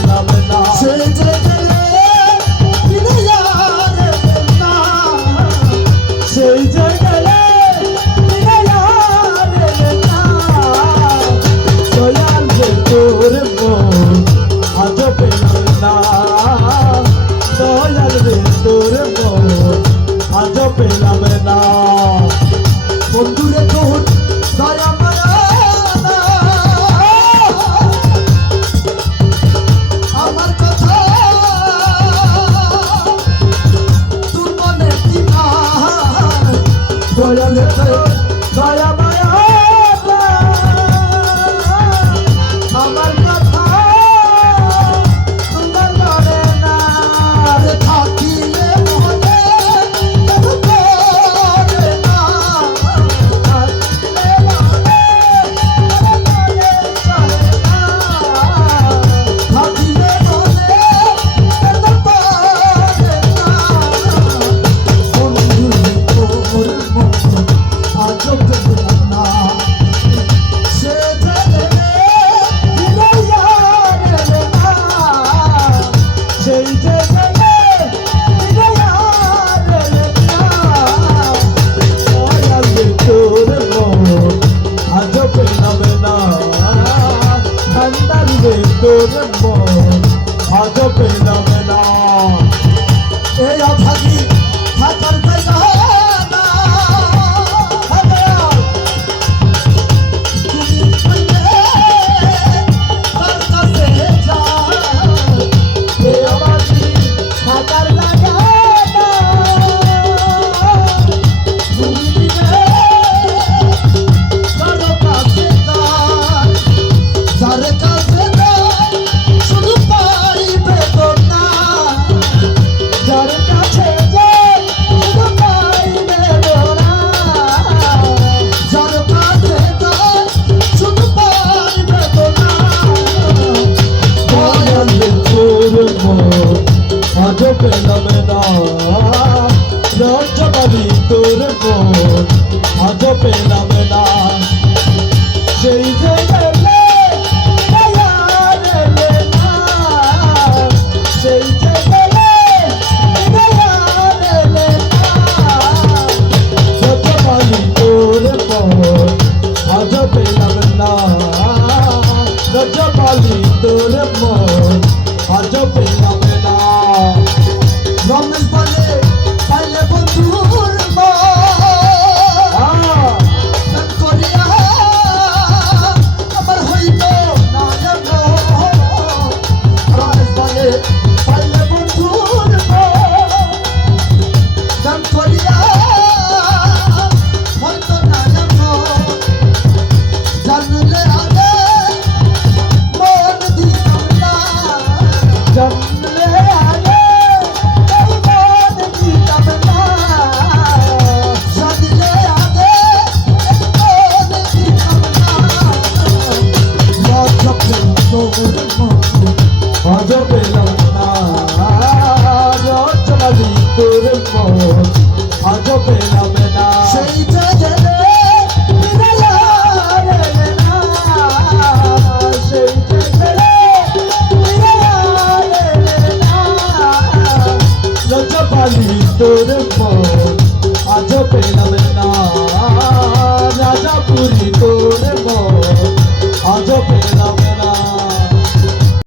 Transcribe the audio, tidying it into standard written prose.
পেলাম না সে যে গেলে ফিরে আর না সেই যে গেলে ফিরে আর এলে না দয়াল রে তোর মন আজও পেলাম না দয়াল রে তোর মন আজও পেলাম না বন্ধুরে তোর দয়া মায়া না আমার কথা তোর মনে কি ভাই দয়ালে দয়া মায়া না আমার কথা তোমার মনে না আরে থাকিলে মনে কেন করে না থাকিলে মনে মনে চলে না থাকিলে মনে কেন করে না বন্ধু তোর মন আজও পেলাম না সে যে গেলে ফিরে আর এলে না সেই যে গেলে ফিরে আর এলে না দয়াল রে তোর মন আজও পেলাম না ভান্ডার রে তোর মন আজও পেলাম না এই অভাগী থাকার জায়গা না তুমি কইলে তার কাছে যা এ আমাকে থাকার জায়গা না তুমি দিলে তার কাছে যা যার কাছে যা শুধু পাইবে তো না যার কাছে যাই শুধু পাইবে না যার কাছে যা শুধু পাইবে তো না দয়াল রে তোর মন আজও পেলাম না রজবাবি তোর মন আজও পেলাম না সেই যে গেলে দয়াল এলে না সেই যে গেলে দয়াল এলে না রজবাবি তোর মন আজও পেলাম না রজবাবি তোর মন আজও পেলাম না রমেশ বলে পাইলে বন্ধুর মন করিয়া আমার হইত না যেন রমেশ বলে পাইলে বন্ধুর মন করিয়া হইত না যেন জানলে আগে মন দিতাম না জন্মলে আগে মন দিতাম না জানলে আগে মন দিতাম না লজ্জা তোর মন আজও পেলাম না রজবাবি তোর মন আজও পেলাম না সেই যে গেলে ফিরে আর এলে না সেই যে গেলে ফিরে আর এলে না রজবাবি তোর মন আজও পেলাম না রাজাপুরী